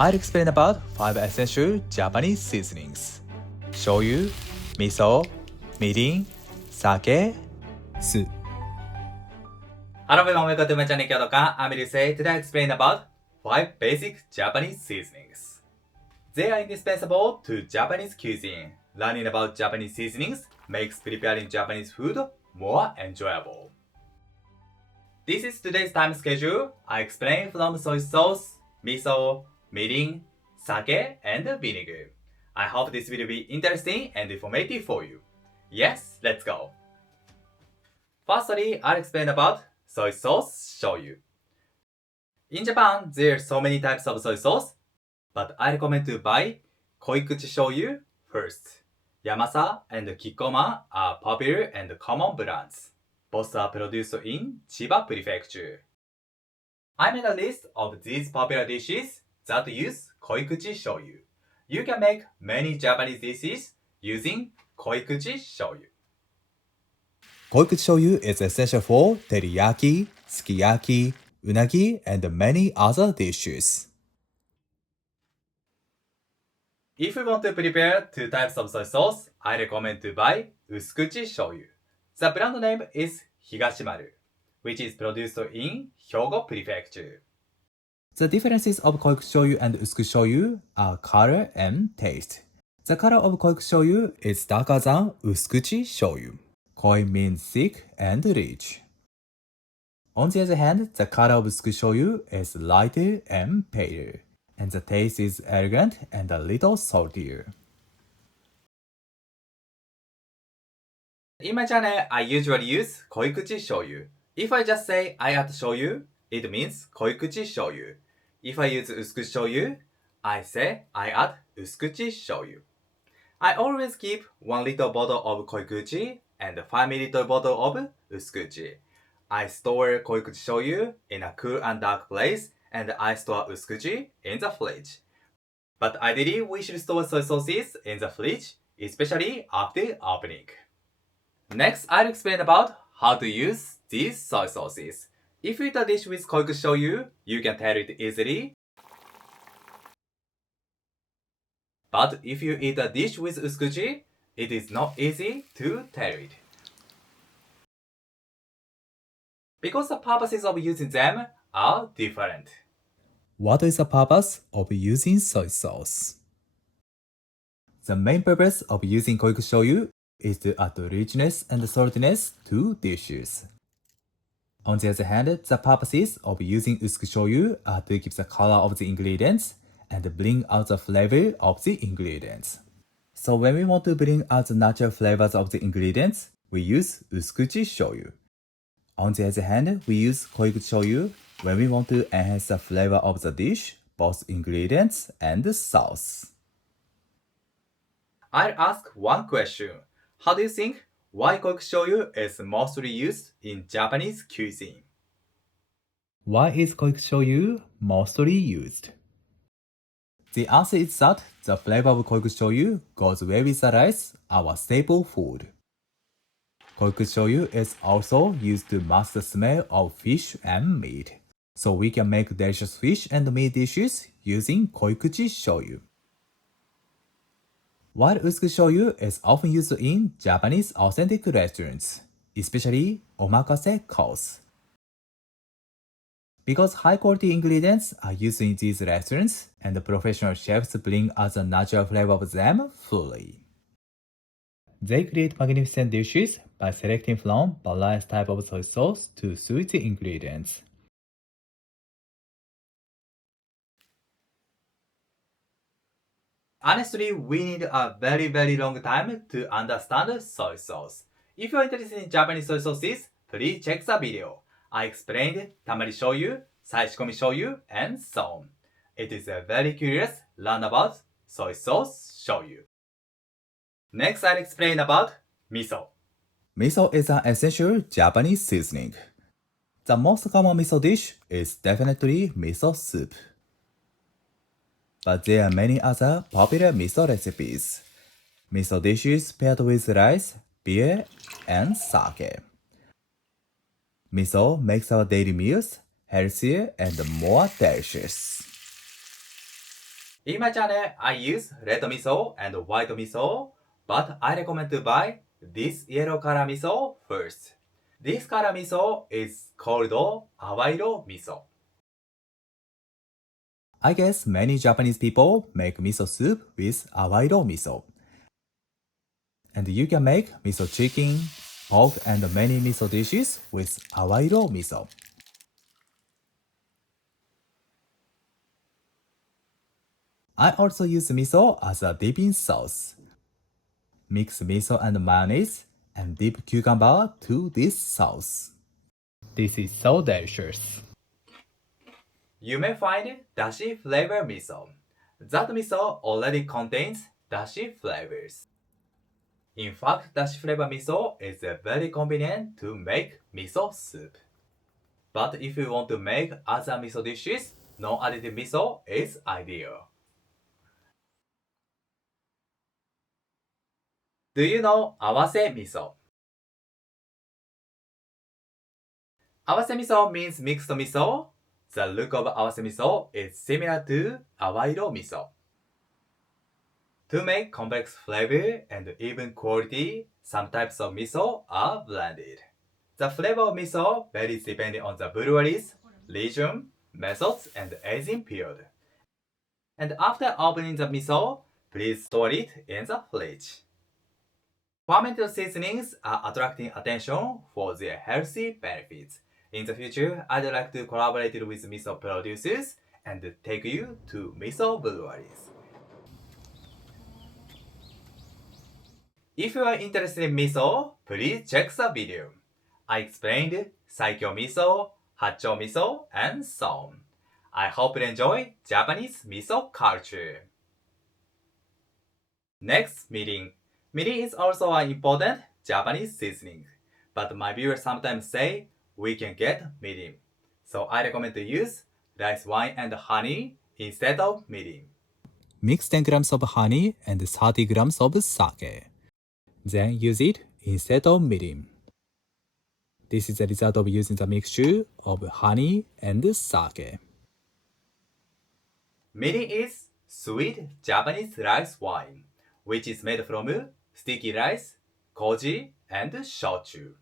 I'll explain about 5 essential Japanese seasonings: shoyu, miso, mirin, sake, su. Hello everyone, welcome to my channel. I'm Ryusei. Today I explain about 5 basic Japanese seasonings. They are indispensable to Japanese cuisine. Learning about Japanese seasonings makes preparing Japanese food more enjoyable. This is today's time schedule. I explain from soy sauce, miso, mirin, sake, and vinegar. I hope this will be interesting and informative for you. Yes, let's go. Firstly, I'll explain about soy sauce shoyu. In Japan, there are so many types of soy sauce, but I recommend to buy Koikuchi shoyu first. Yamasa and Kikkoma are popular and common brands. Both are produced in Chiba Prefecture. I made a list of these popular dishes that use Koikuchi shoyu. You can make many Japanese dishes using Koikuchi shoyu. Koikuchi shoyu is essential for teriyaki, sukiyaki, unagi, and many other dishes. If you want to prepare 2 types of soy sauce, I recommend to buy Usukuchi shoyu. The brand name is Higashimaru, which is produced in Hyogo Prefecture. The differences of Koikuchi shoyu and Usukuchi shoyu are color and taste. The color of Koikuchi shoyu is darker than Usukuchi shoyu. Koi means thick and rich. On the other hand, the color of Usukuchi shoyu is lighter and paler, and the taste is elegant and a little saltier. In my channel, I usually use Koikuchi shoyu. If I just say I add shoyu, it means Koikuchi shoyu. If I use Usukuchi shoyu, I say I add Usukuchi shoyu. I always keep 1 liter bottle of Koikuchi and 5 ml bottle of Usukuchi. I store Koikuchi shoyu in a cool and dark place, and I store Usukuchi in the fridge. But ideally, we should store soy sauces in the fridge, especially after opening. Next, I'll explain about how to use these soy sauces. If you eat a dish with Koikuchi shoyu, you can tell it easily. But if you eat a dish with Usukuchi, it is not easy to tell it. Because the purposes of using them are different. What is the purpose of using soy sauce? The main purpose of using Koikuchi shoyu is to add richness and saltiness to dishes. On the other hand, the purposes of using Usukuchi shoyu are to keep the color of the ingredients and bring out the flavor of the ingredients. So when we want to bring out the natural flavors of the ingredients, we use Usukuchi shoyu. On the other hand, we use Koikuchi shoyu when we want to enhance the flavor of the dish, both ingredients and sauce. I'll ask one question. How do you think why Koikuchi shoyu is mostly used in Japanese cuisine? Why is Koikuchi shoyu mostly used? The answer is that the flavor of Koikuchi shoyu goes well with the rice, our staple food. Koikuchi shoyu is also used to mask the smell of fish and meat, so we can make delicious fish and meat dishes using Koikuchi shoyu. While Usukuchi shoyu is often used in Japanese authentic restaurants, especially omakase course. Because high-quality ingredients are used in these restaurants, and professional chefs bring out the natural flavor of them fully. They create magnificent dishes by selecting from various types of soy sauce to suit the ingredients. Honestly, we need a very long time to understand soy sauce. If you're interested in Japanese soy sauces, please check the video. I explained tamari shoyu, saishikomi shoyu, and so on. It is very curious to learn about soy sauce shoyu. Next, I'll explain about miso. Miso is an essential Japanese seasoning. The most common miso dish is definitely miso soup. But there are many other popular miso recipes. Miso dishes paired with rice, beer, and sake. Miso makes our daily meals healthier and more delicious. In my channel, I use red miso and white miso, but I recommend to buy this yellow color miso first. This color miso is called awairo miso. I guess many Japanese people make miso soup with awairo miso. And you can make miso chicken, pork, and many miso dishes with awairo miso. I also use miso as a dipping sauce. Mix miso and mayonnaise and dip cucumber to this sauce. This is so delicious. You may find dashi flavor miso. That miso already contains dashi flavors. In fact, dashi flavor miso is very convenient to make miso soup. But if you want to make other miso dishes, no additive miso is ideal. Do you know awase miso? Awase miso means mixed miso. The look of awase miso is similar to awairo miso. To make complex flavor and even quality, some types of miso are blended. The flavor of miso varies depending on the breweries, region, methods, and aging period. And after opening the miso, please store it in the fridge. Fermented seasonings are attracting attention for their healthy benefits. In the future, I'd like to collaborate with miso producers and take you to miso breweries. If you are interested in miso, please check the video. I explained Saikyo miso, Hachcho miso, and so on. I hope you enjoy Japanese miso culture. Next, mirin. Mirin is also an important Japanese seasoning, but my viewers sometimes say we can get mirin. So I recommend to use rice wine and honey instead of mirin. Mix 10 grams of honey and 30 grams of sake. Then use it instead of mirin. This is the result of using the mixture of honey and sake. Mirin is sweet Japanese rice wine, which is made from sticky rice, koji, and shoyu.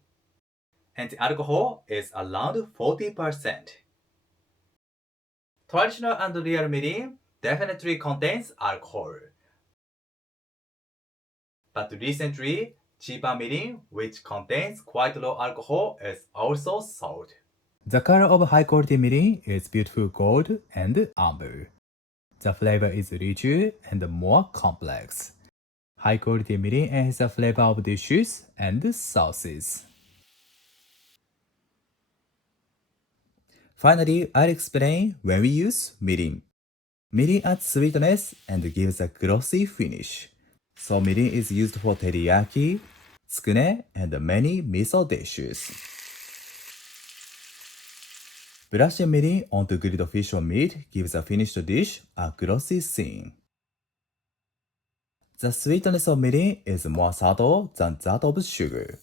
And the alcohol is around 40%. Traditional and real mirin definitely contains alcohol. But recently, cheaper mirin, which contains quite low alcohol, is also sold. The color of high quality mirin is beautiful gold and amber. The flavor is richer and more complex. High quality mirin enhances the flavor of dishes and sauces. Finally, I'll explain when we use mirin. Mirin adds sweetness and gives a glossy finish. So mirin is used for teriyaki, tsukune, and many miso dishes. Brushing mirin onto grilled fish or meat gives a finished dish a glossy sheen. The sweetness of mirin is more subtle than that of sugar.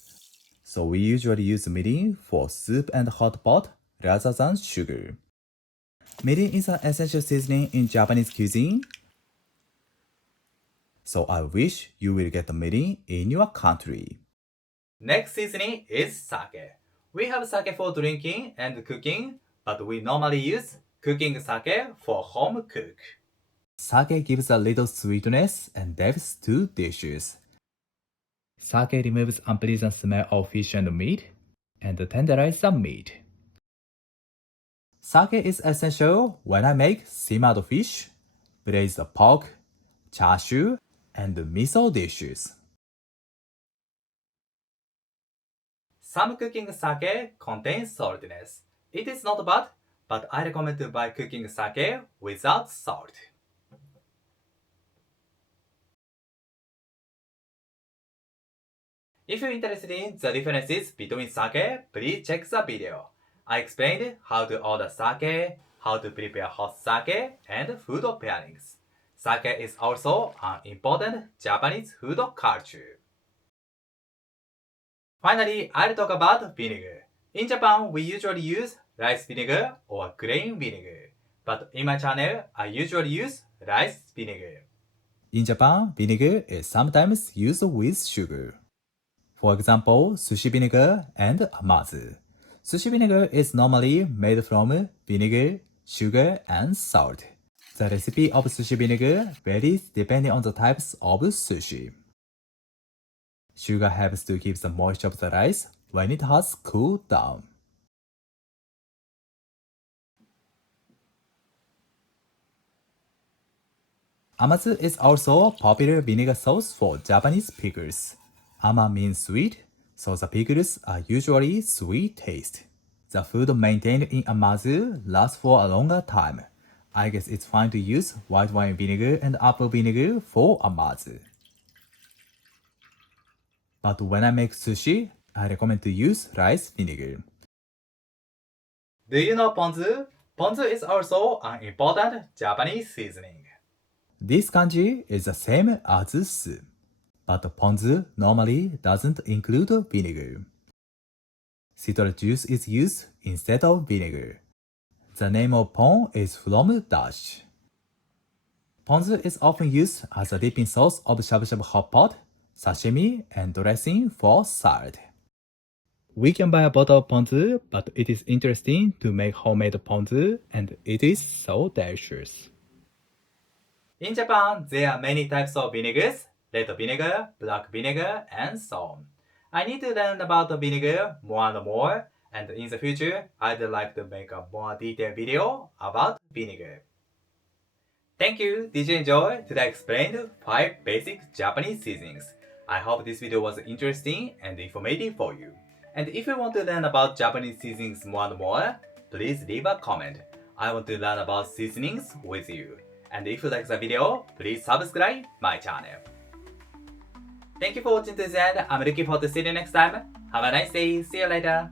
So we usually use mirin for soup and hot pot rather than sugar. Mirin is an essential seasoning in Japanese cuisine. So I wish you will get mirin in your country. Next seasoning is sake. We have sake for drinking and cooking, but we normally use cooking sake for home cook. Sake gives a little sweetness and depth to dishes. Sake removes unpleasant smell of fish and meat and tenderizes the meat. Sake is essential when I make simmered fish, braised pork, chashu, and miso dishes. Some cooking sake contains saltiness. It is not bad, but I recommend to buy cooking sake without salt. If you're interested in the differences between sake, please check the video. I explained how to order sake, how to prepare hot sake, and food pairings. Sake is also an important Japanese food culture. Finally, I'll talk about vinegar. In Japan, we usually use rice vinegar or grain vinegar. But in my channel, I usually use rice vinegar. In Japan, vinegar is sometimes used with sugar. For example, sushi vinegar and amazu. Sushi vinegar is normally made from vinegar, sugar, and salt. The recipe of sushi vinegar varies depending on the types of sushi. Sugar helps to keep the moisture of the rice when it has cooled down. Amazu is also a popular vinegar sauce for Japanese pickles. Ama means sweet, so the pickles are usually sweet taste. The food maintained in amazu lasts for a longer time. I guess it's fine to use white wine vinegar and apple vinegar for amazu. But when I make sushi, I recommend to use rice vinegar. Do you know ponzu? Ponzu is also an important Japanese seasoning. This kanji is the same as su, but ponzu normally doesn't include vinegar. Citrus juice is used instead of vinegar. The name of pon is from Dutch. Ponzu is often used as a dipping sauce of shabu-shabu hot pot, sashimi, and dressing for salad. We can buy a bottle of ponzu, but it is interesting to make homemade ponzu, and it is so delicious. In Japan, there are many types of vinegars, red vinegar, black vinegar, and so on. I need to learn about the vinegar more and more, and in the future, I'd like to make a more detailed video about vinegar. Thank you! Did you enjoy? Today I explained 5 basic Japanese seasonings. I hope this video was interesting and informative for you. And if you want to learn about Japanese seasonings more and more, please leave a comment. I want to learn about seasonings with you. And if you like the video, please subscribe my channel. Thank you for watching to the end. I'm looking forward to seeing you next time. Have a nice day. See you later.